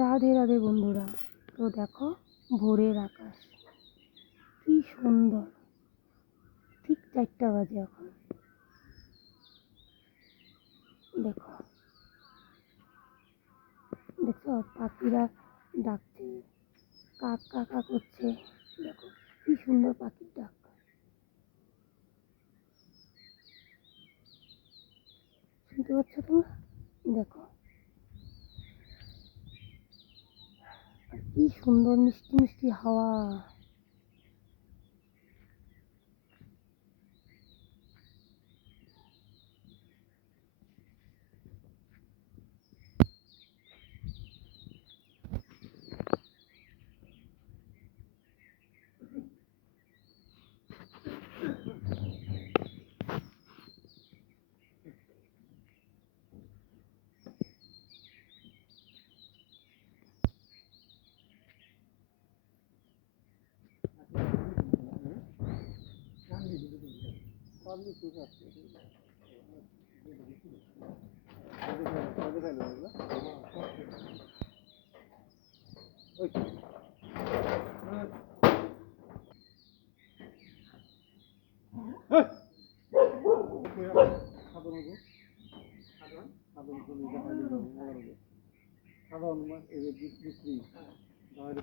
রাধে রাধে বন্ধুরা। তো দেখো ভোরের আকাশ কি সুন্দর, ঠিক 4টা বাজে এখন। দেখো দেখছো পাখিরা ডাকছে, কাক কাকা করছে। দেখো কি সুন্দর পাখির ডাক, শুনতে পাচ্ছ তোমরা? দেখো আর কি সুন্দর মিষ্টি মিষ্টি হাওয়া। সাধারণ